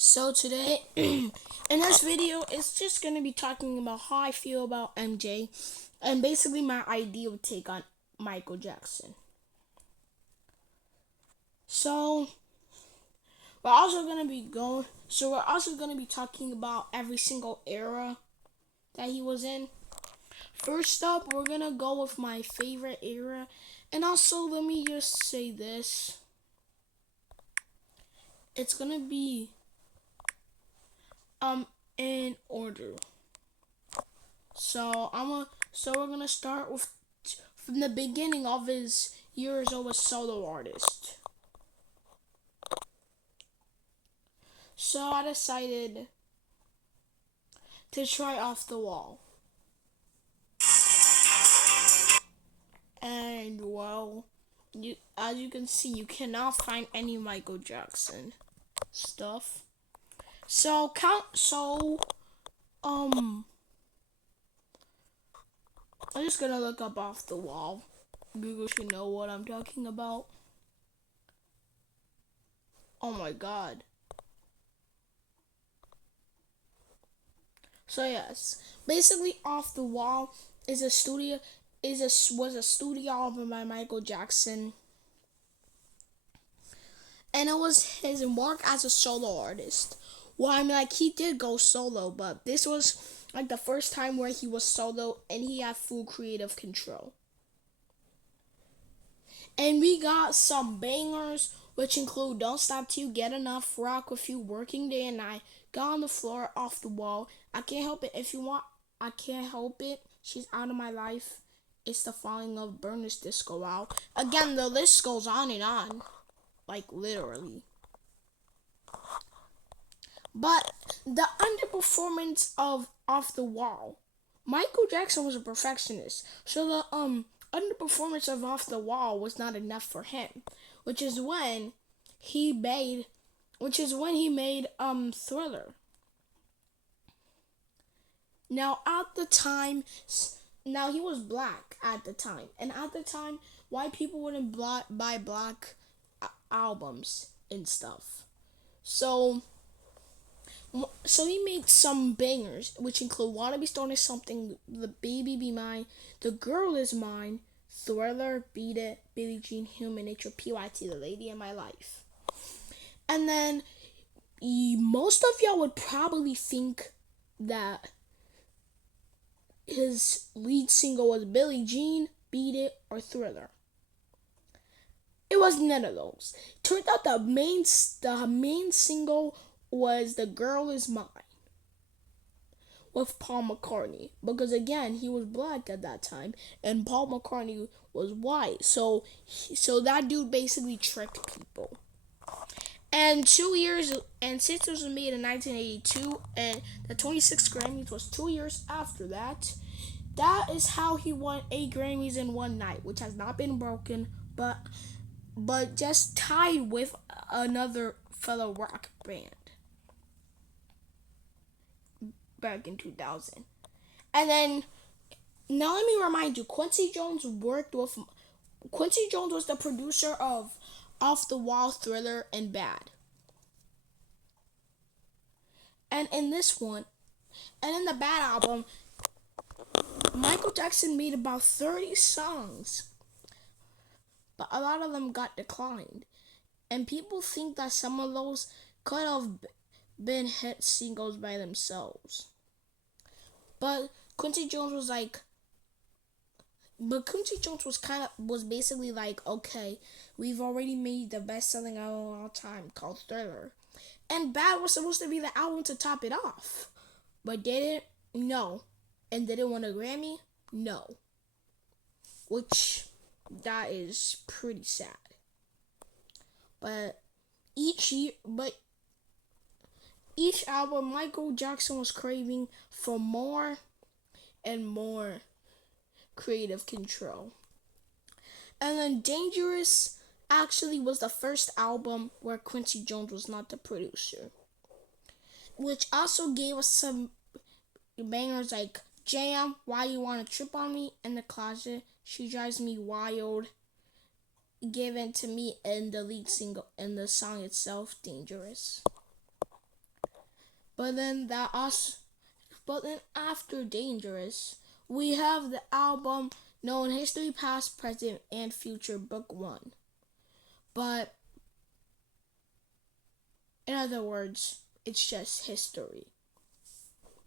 So today, in this video, it's just gonna be talking about how I feel about MJ, and basically my ideal take on Michael Jackson. So we're also gonna be going. So we're also gonna be talking about every single era that he was in. First up, we're gonna go with my favorite era, and also let me just say this: it's gonna be in order. So we're gonna start with from the beginning of his years as a solo artist. So I decided to try Off the Wall. And well, as you can see, you cannot find any Michael Jackson stuff. So I'm just gonna look up Off the Wall. Google should know what I'm talking about. Oh my god. So yes, basically Off the Wall is a studio was a studio album by Michael Jackson, and it was his work as a solo artist. Well, I mean, like he did go solo, but this was like the first time where he was solo and he had full creative control. And we got some bangers, which include "Don't Stop Till You Get Enough," "Rock with You," "Working Day and Night," "Got on the Floor," "Off the Wall," "I Can't Help It," "If You Want," "I Can't Help It," "She's Out of My Life," "It's the Falling of," "Burn This Disco Out." Again, the list goes on and on, like literally. But the underperformance of "Off the Wall," Michael Jackson was a perfectionist, so the underperformance of "Off the Wall" was not enough for him, which is when he made, Thriller. Now at the time, now he was black at the time, and at the time, white people wouldn't buy black albums and stuff. So so he made some bangers, which include "Wanna Be Starting Something," "The Baby Be Mine," "The Girl Is Mine," "Thriller," "Beat It," "Billie Jean," "Human Nature," "PYT," "The Lady in My Life." And then most of y'all would probably think that his lead single was "Billie Jean," "Beat It," or "Thriller." It was none of those. Turned out the main single was "The Girl Is Mine" with Paul McCartney, because again he was black at that time and Paul McCartney was white, so that dude basically tricked people. And 2 years, and since it was made in 1982, and the 26th Grammys was 2 years after that, that is how he won 8 Grammys in one night, which has not been broken, but just tied with another fellow rock band back in 2000. And then now let me remind you, Quincy Jones was the producer of "Off the Wall," "Thriller," and "Bad." And in this one, and in the "Bad" album, Michael Jackson made about 30 songs, but a lot of them got declined. And people think that some of those could have been hit singles by themselves. But Quincy Jones was like, But Quincy Jones was basically like, okay, we've already made the best selling album of all time called Thriller. And "Bad" was supposed to be the album to top it off. But did it? No. And did it win a Grammy? No. Which that is pretty sad. But each album, Michael Jackson was craving for more and more creative control. And then "Dangerous" actually was the first album where Quincy Jones was not the producer, which also gave us some bangers like "Jam," "Why You Wanna Trip on Me," "In the Closet," "She Drives Me Wild," "Given to Me," and the lead single and the song itself, "Dangerous." But then that us but then after Dangerous, we have the album known History Past, Present, and Future Book 1. But in other words, it's just history.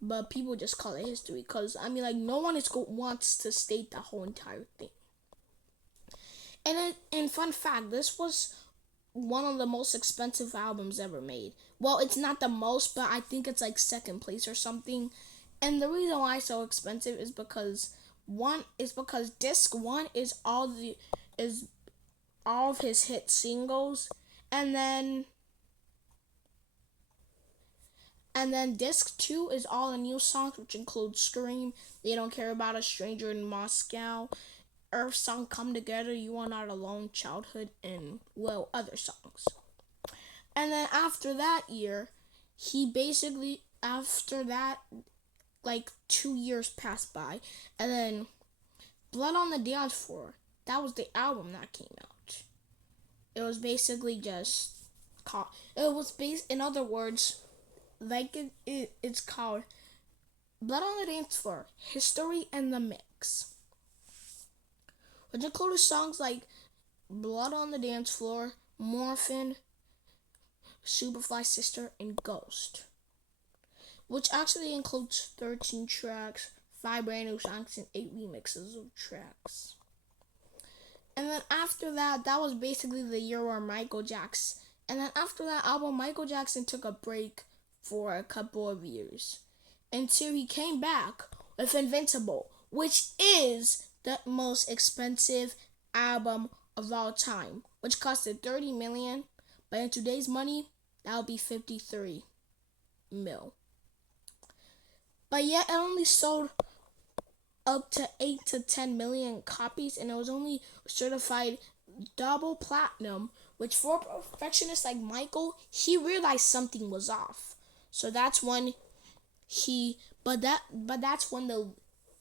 But people just call it history because, I mean, like, no one wants to state the whole entire thing. And fun fact, this was one of the most expensive albums ever made. Well, it's not the most, but I think it's like second place or something. And the reason why it's so expensive is because disc 1 is all of his hit singles, and then disc 2 is all the new songs, which include Scream, They Don't Care About a Stranger in Moscow, Earth Song, Come Together, You Are Not Alone, Childhood, and, well, other songs. And then after that year, after that, like 2 years passed by, and then Blood on the Dance Floor, that was the album that came out. It was basically just called, in other words, like it's called Blood on the Dance Floor, History and the Mix, which included songs like Blood on the Dance Floor, Morphin, Superfly Sister, and Ghost, which actually includes 13 tracks, 5 brand new songs, and 8 remixes of tracks. And then after that was basically the year where Michael Jackson, and then after that album, Michael Jackson took a break for a couple of years until he came back with Invincible, which is the most expensive album of all time, which costed $30 million, but in today's money, that would be $53 million. But yet it only sold up to 8 to 10 million copies, and it was only certified double platinum, which for a perfectionist like Michael, he realized something was off. So that's when that's when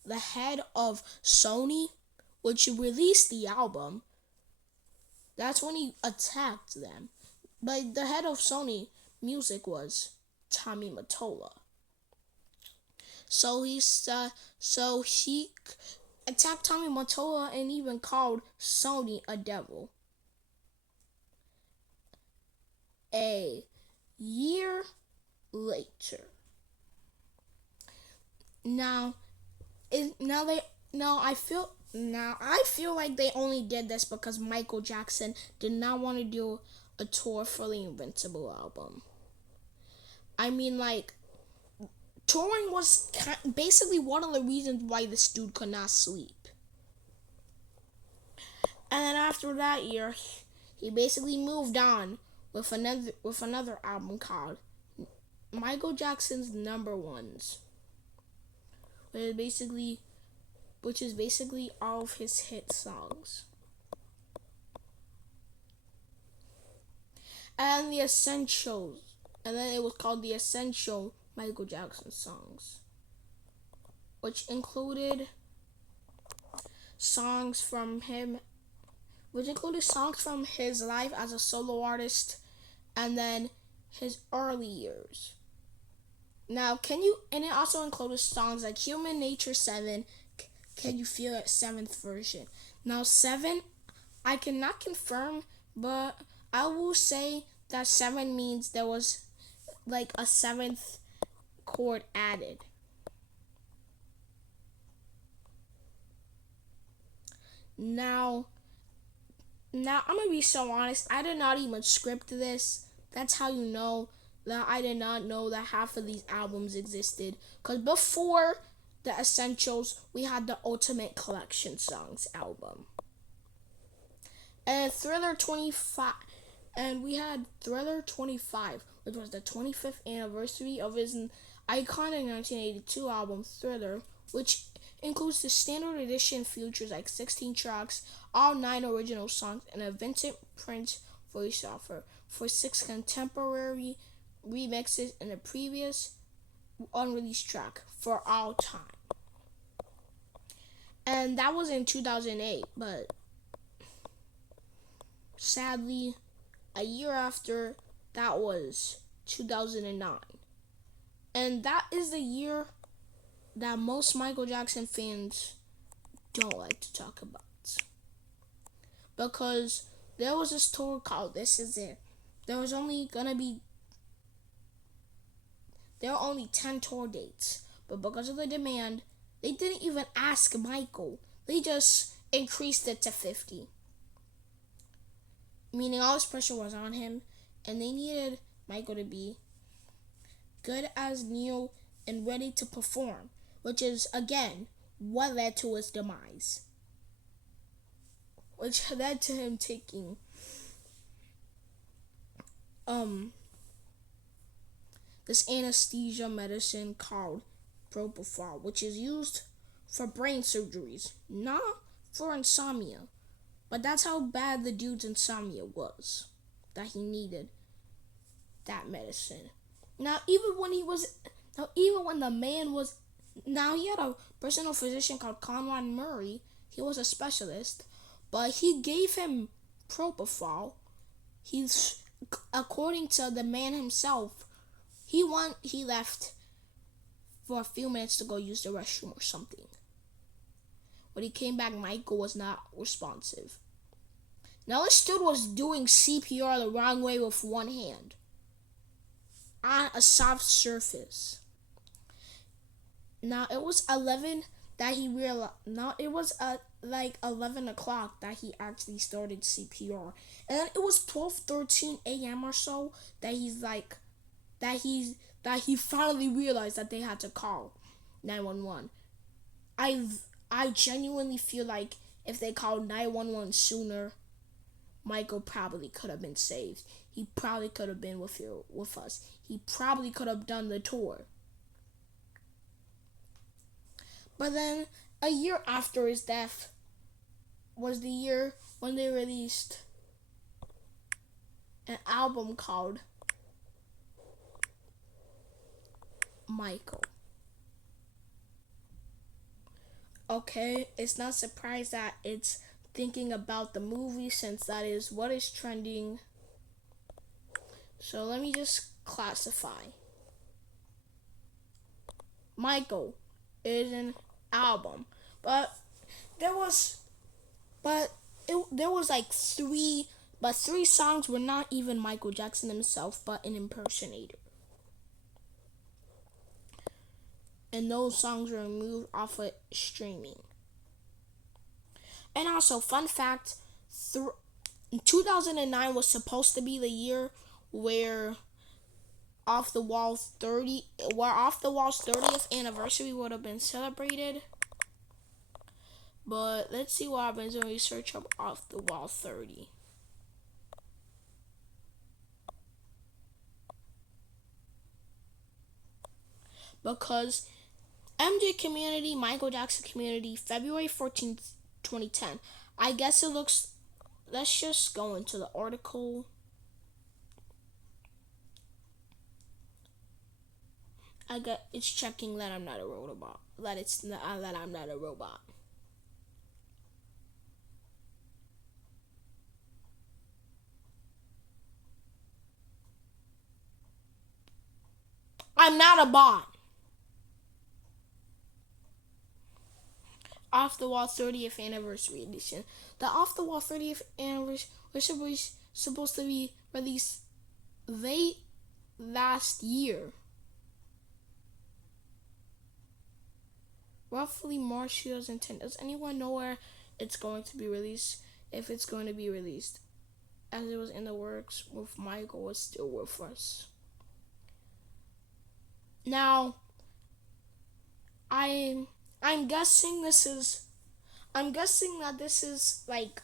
the head of Sony, which released the album, that's when he attacked them. But the head of Sony Music was Tommy Mottola. So he attacked Tommy Mottola and even called Sony a devil. A year later. I feel like they only did this because Michael Jackson did not want to do a tour for the Invincible album. I mean, like, touring was basically one of the reasons why this dude could not sleep. And then after that year, he basically moved on with another album called Michael Jackson's Number Ones, which is basically all of his hit songs. And the Essentials, and then it was called the Essential Michael Jackson songs, which included songs from his life as a solo artist, and then his early years. Now, and it also included songs like Human Nature 7, Can You Feel It, 7th version. Now, 7, I cannot confirm, but I will say that 7 means there was like a 7th chord added. Now I'm gonna be so honest, I did not even script this. That's how you know that I did not know that half of these albums existed. Because before the Essentials, we had the Ultimate Collection Songs album. And we had Thriller 25, which was the 25th anniversary of his iconic 1982 album Thriller, which includes the standard edition features like 16 tracks, all 9 original songs, and a Vincent Prince voiceover for 6 contemporary remixes and a previous unreleased track for all time. And that was in 2008, but sadly, a year after, that was 2009. And that is the year that most Michael Jackson fans don't like to talk about. Because there was this tour called This Is It. There was only gonna be there were only 10 tour dates. But because of the demand, they didn't even ask Michael. They just increased it to 50. Meaning all this pressure was on him, and they needed Michael to be good as new and ready to perform, which is, again, what led to his demise. Which led to him taking this anesthesia medicine called propofol, which is used for brain surgeries, not for insomnia. But that's how bad the dude's insomnia was, that he needed that medicine. Now, even when the man was, now he had a personal physician called Conrad Murray. He was a specialist, but he gave him propofol. He's, according to the man himself, he left for a few minutes to go use the restroom or something. When he came back, Michael was not responsive. Now this dude was doing CPR the wrong way with one hand on a soft surface. Now it was 11 that he realized. Now it was like 11 o'clock that he actually started CPR, and then it was 12:13 a.m. or so that he finally realized that they had to call 911. I genuinely feel like if they called 911 sooner, Michael probably could have been saved. He probably could have been with us. He probably could have done the tour. But then a year after his death was the year when they released an album called Michael. Okay, it's not surprised that it's thinking about the movie, since that is what is trending. So let me just classify. Michael is an album, but there was like three songs were not even Michael Jackson himself, but an impersonator. And those songs were removed off of streaming. And also, fun fact, 2009 was supposed to be the year where Off the Wall's 30th anniversary would have been celebrated. But let's see what happens when we search up Off the Wall 30. Because MJ Community, Michael Jackson Community, February 14th, 2010. I guess it looks. Let's just go into the article. It's checking that I'm not a robot. That I'm not a robot. I'm not a bot. Off the Wall 30th Anniversary Edition. The Off the Wall 30th Anniversary was supposed to be released late last year. Roughly March 2010. Does anyone know where it's going to be released? If it's going to be released, as it was in the works with Michael, was still with us. Now, I'm guessing this is. I'm guessing that this is like.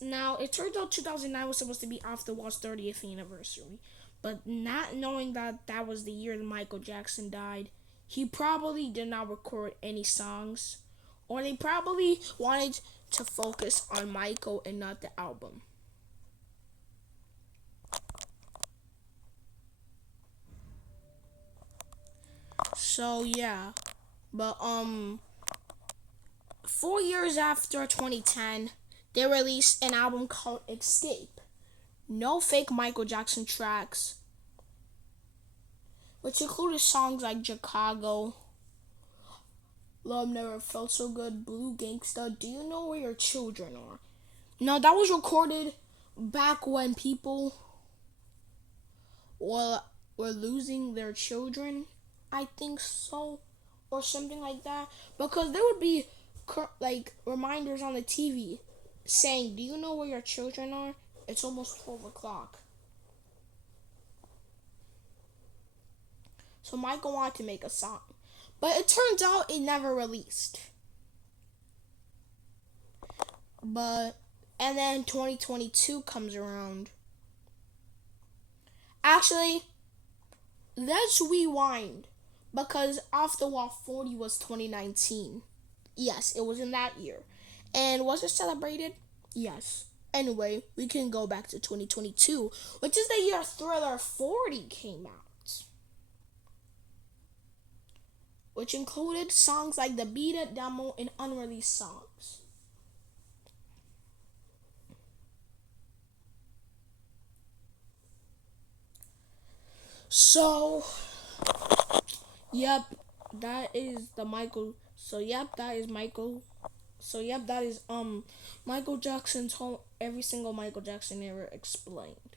Now it turns out 2009 was supposed to be Off the Wall's 30th anniversary, but not knowing that that was the year that Michael Jackson died, he probably did not record any songs, or they probably wanted to focus on Michael and not the album. So yeah, but 4 years after 2010, they released an album called Escape. No fake Michael Jackson tracks. which included songs like Chicago, Love Never Felt So Good, Blue Gangsta, Do You Know Where Your Children Are? Now, that was recorded back when people were, were losing their children, I think so, or something like that, because there would be like reminders on the TV saying, "Do you know where your children are? It's almost 12 o'clock." So Michael wanted to make a song, but it turns out it never released. But and then 2022 comes around. Actually, let's rewind because Off the Wall 40 was 2019. Yes, it was in that year. And was it celebrated? Yes. Anyway, we can go back to 2022, which is the year Thriller 40 came out, which included songs like the beta, demo, and unreleased songs. So, yep, that is the Michael. So, yep, that is Michael. So, yep, that is Michael Jackson's whole every single Michael Jackson era explained.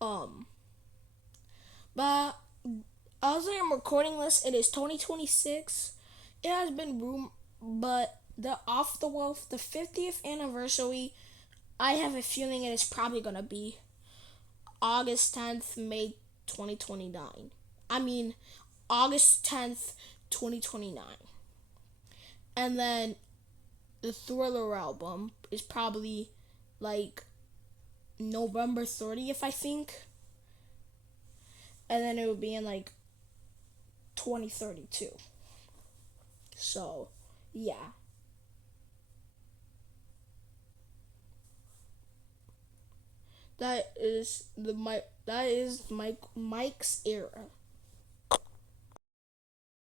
Um, but as I am recording this, it is 2026. It has been but the Off the Wolf, the 50th anniversary, I have a feeling it is probably gonna be August 10th, May 2029. I mean, August 10th, 2029. And then the Thriller album is probably like November 30th, I think. And then it would be in like 2032. So, yeah. That is Mike's era.